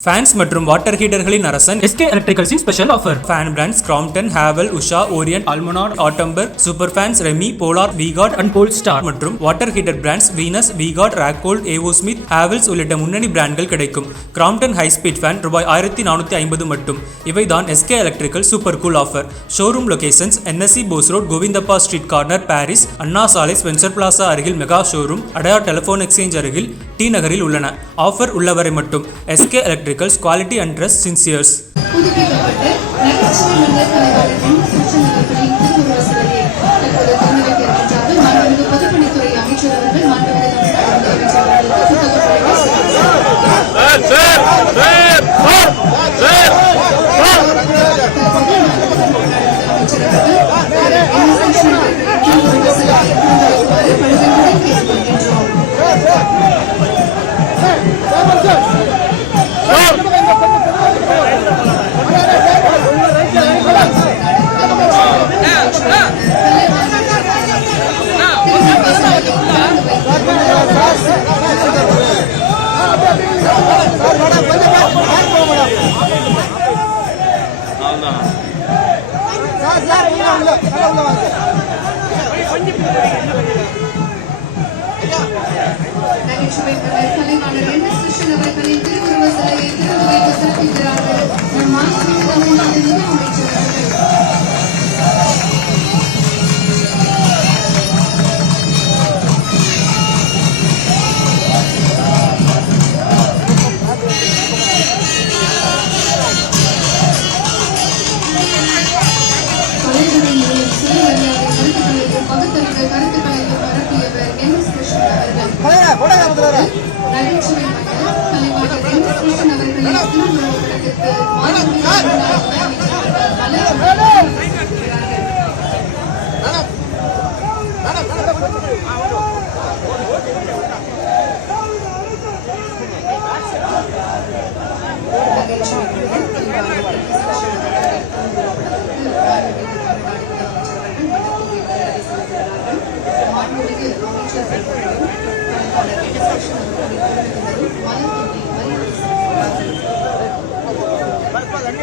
Fans மற்றும் water ஹீட்டர்களின் அரசன் SK எலக்ட்ரிகல்ஸின் special offer fan brands Crompton Havells Usha Orient Almonard Atomberg super fans Remi Polar Vguard and Pole Star மற்றும் water heater brands Venus Vguard Racold A O Smith Havells உள்ளிட்ட முன்னணி பிராண்ட்கள் கிடைக்கும். Crompton high speed fan ரூபாய் ஆயிரத்தி நானூற்றி ஐம்பது மட்டும். இவைதான் SK electrical super cool offer showroom locations NSC Bose road Govindappa street corner Parrys Anna சாலை ஸ்பென்சர் பிளாசா அருகில் mega showroom Adyar telephone exchange அருகில் டி நகரில் உள்ளன. ஆஃபர் உள்ளவரை மட்டும். SK electricals quality and trust since years Галина Івановна, Ірина Сушина, Вайпалін, Кривий, Василий, Кривий, Козак, Ідеали, முதலமைச்சர் அவர்கள்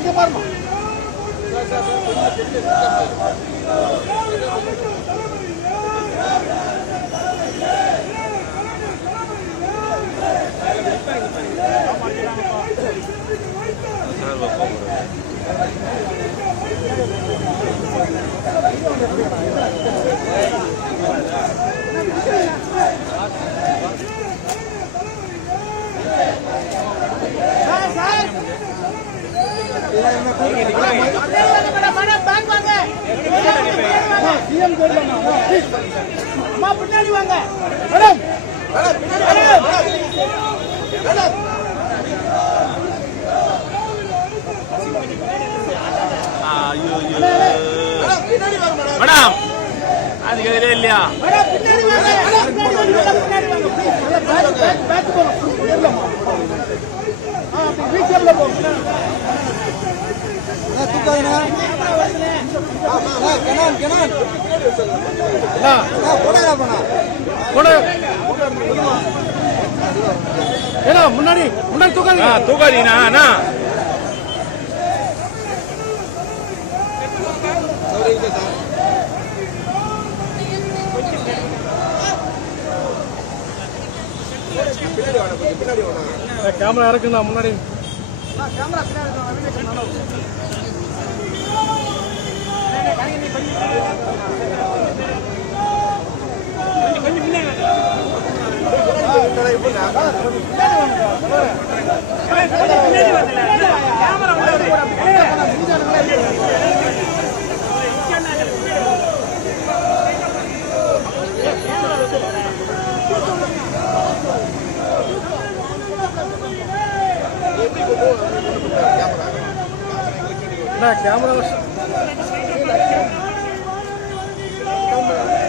இங்க இருங்க பின்னாடி வாங்க மேடம் மேடம் இல்லையா மேடம் மேடம் பின்னாடி வாங்க ஏன்னா முன்னாடி முன்னாடி தூக்காதீங்க. தூக்காதீங்கண்ணா அண்ணா. கேமரா இருக்குண்ணா முன்னாடி. Camera